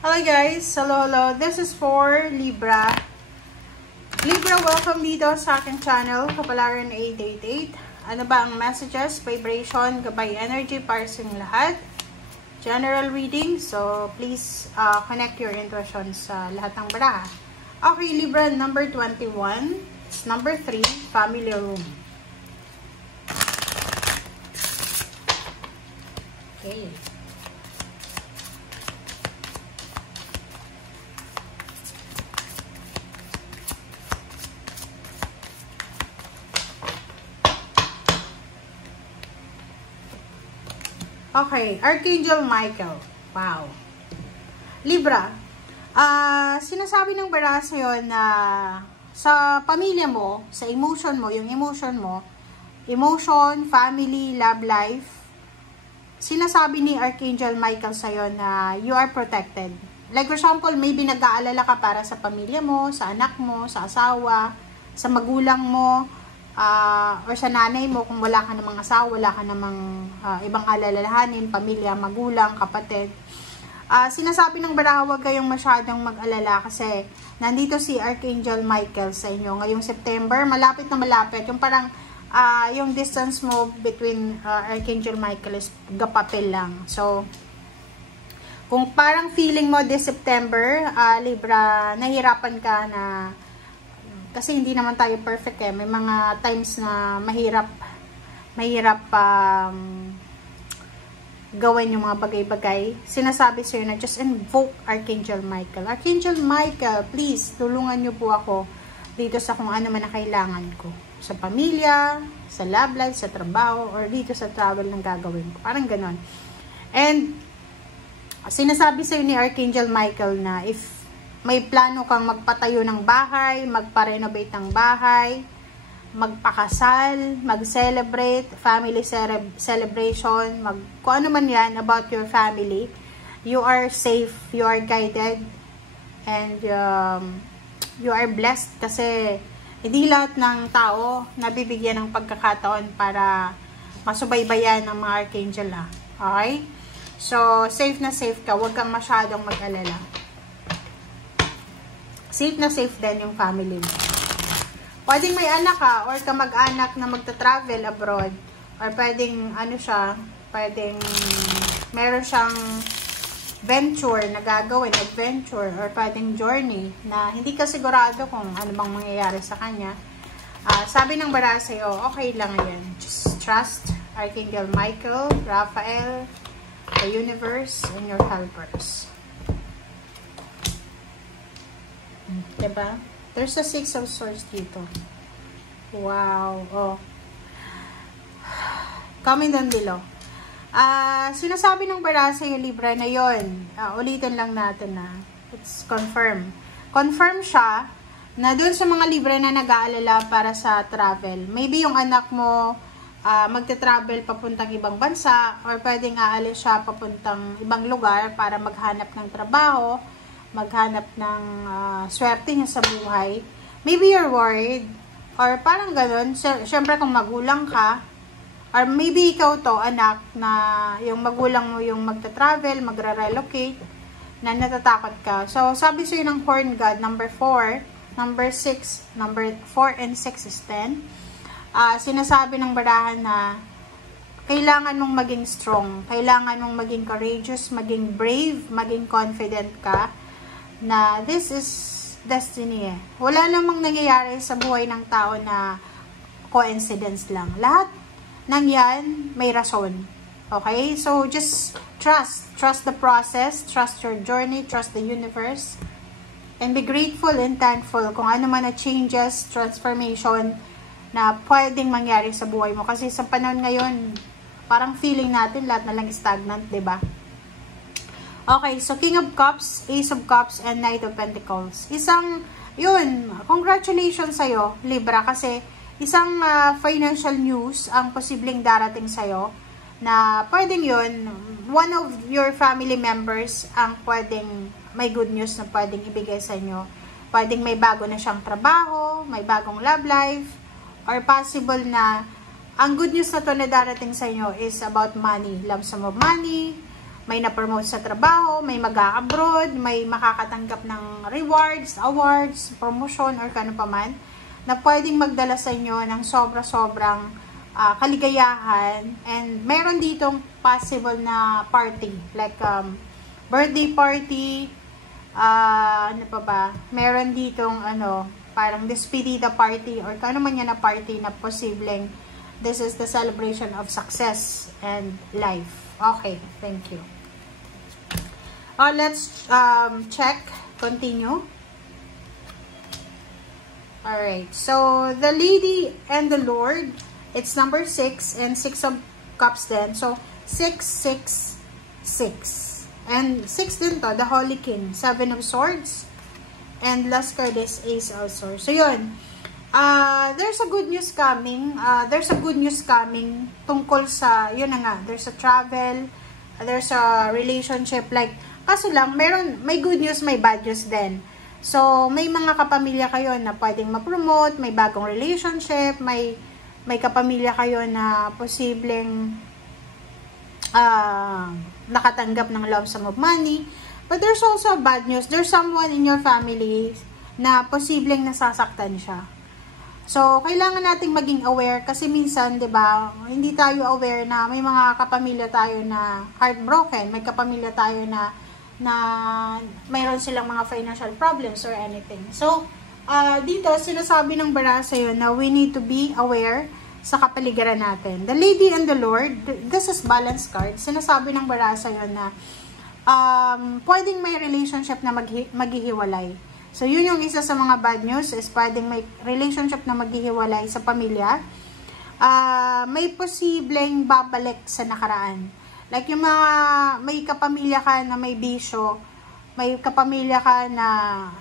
Hello guys! Hello! This is for Libra. Libra, welcome dito sa aking channel, Kapalaran 888. Ano ba ang messages, vibration, gabay energy para sa inyong lahat? General reading, so please connect your intuition sa lahat ng baraha. Okay, Libra, number 21. It's number 3, family room. Okay. Okay, Archangel Michael. Wow. Libra, sinasabi ng baraha sa'yo na sa pamilya mo, sa emotion mo, yung emotion mo, emotion, family, love life, sinasabi ni Archangel Michael sa'yo na you are protected. Like for example, maybe nag-aalala ka para sa pamilya mo, sa anak mo, sa asawa, sa magulang mo, or sa nanay mo kung wala ka namang asawa, wala ka namang ibang alalahanin, pamilya, magulang, kapatid. Sinasabi ng baraha, huwag kayong masyadong mag-alala kasi nandito si Archangel Michael sa inyo ngayong September, malapit na malapit, yung parang yung distance mo between Archangel Michael is gapapel lang. So kung parang feeling mo this September, Libra, nahirapan ka na kasi hindi naman tayo perfect eh. May mga times na mahirap gawin yung mga bagay-bagay. Sinasabi sa'yo na just invoke Archangel Michael. Archangel Michael, please, tulungan niyo po ako dito sa kung ano man na kailangan ko. Sa pamilya, sa love life, sa trabaho, or dito sa travel ng gagawin ko. Parang ganon. And sinasabi sa'yo ni Archangel Michael na if may plano kang magpatayo ng bahay, magpa-renovate ng bahay, magpakasal, mag-celebrate, family celebration, kung ano man yan about your family, you are safe, you are guided, and you are blessed kasi hindi lahat ng tao nabibigyan ng pagkakataon para masubaybayan ng mga archangel. Okay? So, safe na safe ka, huwag kang masyadong mag-alala. Safe na safe din yung family mo. Pwedeng may anak ka or ka mag-anak na magta-travel abroad, or pwedeng pwedeng meron siyang venture na gagawin, adventure, or pwedeng journey na hindi ka sigurado kung ano bang mangyayari sa kanya. Sabi ng baraha sa'yo, okay lang yan. Just trust Archangel Michael, Raphael, the universe, and your helpers. Diba? There's a 6 of Swords dito. Wow. Oh. Comment down below. Sinasabi ng baraha sa'yo, Libra, na yun. Ulitin lang natin na. It's confirm. Confirm siya na dun sa mga Libra na nag-aalala para sa travel. Maybe yung anak mo magte-travel papuntang ibang bansa, or pwedeng aalis siya papuntang ibang lugar para maghanap ng trabaho, maghanap ng swerte niya sa buhay. Maybe you're worried, or parang ganun. Siyempre kung magulang ka, or maybe ikaw to, anak, na yung magulang mo yung magta-travel, magre-relocate, na natatakot ka. So, sabi sa'yo ng Horn God, number 4, number 6, number 4 and 6 is 10. Sinasabi ng barahan na kailangan mong maging strong, kailangan mong maging courageous, maging brave, maging confident ka, na this is destiny eh. Wala namang nangyayari sa buhay ng tao na coincidence lang. Lahat ng yan may rason. Okay? So, just trust the process, trust your journey, trust the universe, and be grateful and thankful kung ano man na changes, transformation na pwedeng mangyari sa buhay mo. Kasi sa panahon ngayon, parang feeling natin lahat na lang stagnant, diba? Okay, so King of Cups, Ace of Cups, and Knight of Pentacles. Congratulations sa'yo, Libra, kasi isang financial news ang posibleng darating sa'yo, na pwedeng yun, one of your family members ang pwedeng may good news na pwedeng ibigay sa inyo. Pwedeng may bago na siyang trabaho, may bagong love life, or possible na ang good news na to na darating sa inyo is about money, lump sum of money, may na-promote sa trabaho, may mag-a-abroad, may makakatanggap ng rewards, awards, promotion, or kano pa man, na pwedeng magdala sa inyo ng sobra-sobrang kaligayahan. And meron ditong possible na party, like birthday party, ano pa ba, meron ditong parang despedida party, or kano man yan na party na posibleng this is the celebration of success and life. Okay, thank you. Let's check. Continue. Alright, so the Lady and the Lord, it's number 6 and 6 of Cups then. So, 6, 6, 6. And 6 din to, the Holy King, 7 of Swords. And last card is Ace of Swords. So, yun. There's a good news coming. There's a good news coming tungkol sa, yun na nga, there's a travel, there's a relationship, like, kaso lang, may good news, may bad news din. So, may mga kapamilya kayo na pwedeng ma-promote, may bagong relationship, may kapamilya kayo na posibleng nakatanggap ng lump sum of money. But there's also bad news. There's someone in your family na posibleng nasasaktan siya. So, kailangan nating maging aware kasi minsan, 'di ba, hindi tayo aware na may mga kapamilya tayo na heartbroken, may kapamilya tayo na mayroon silang mga financial problems or anything. So, dito, sinasabi ng Barasa yun na we need to be aware sa kapaligiran natin. The Lady and the Lord, this is balance card. Sinasabi ng Barasa yun na pwedeng may relationship na maghihiwalay. So, yun yung isa sa mga bad news is pwedeng may relationship na maghihiwalay sa pamilya. May posibleng babalik sa nakaraan. Like yung may kapamilya ka na may bisyo, may kapamilya ka na,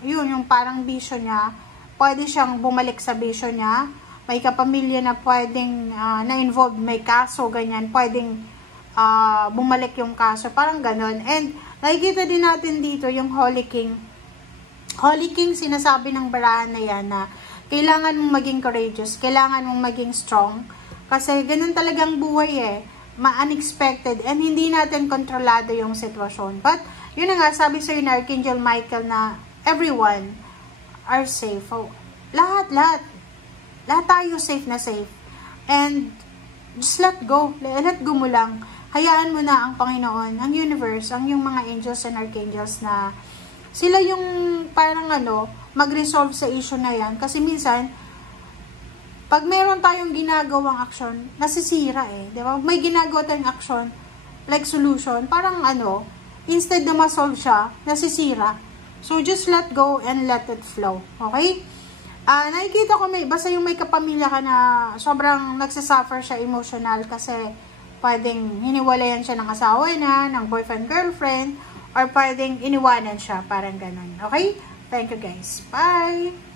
yun, yung parang bisyo niya, pwede siyang bumalik sa bisyo niya. May kapamilya na pwedeng na-involved, may kaso, ganyan, pwedeng bumalik yung kaso, parang ganon. And nakikita din natin dito yung Holy King. Holy King, sinasabi ng barahan na yan na kailangan mong maging courageous, kailangan mong maging strong, kasi ganun talagang buhay eh. Ma-unexpected and hindi natin kontrolado yung sitwasyon. But, yun na nga, sabi sa'yo na Archangel Michael na everyone are safe. Oh, lahat tayo safe na safe. And, just let go. Let go mo lang. Hayaan mo na ang Panginoon, ang universe, ang yung mga angels and archangels na sila yung parang mag-resolve sa issue na yan. Kasi minsan, pag meron tayong ginagawang action, nasisira eh. Di ba? May ginagawa tayong action, like solution, parang instead na ma-solve siya, nasisira. So, just let go and let it flow. Okay? Nakikita ko basta yung may kapamilya ka na sobrang nagsasuffer siya emotional kasi pwedeng hiniwalayan siya ng asawa na, ng boyfriend, girlfriend, or pwedeng iniwanan siya, parang ganun. Okay? Thank you guys. Bye!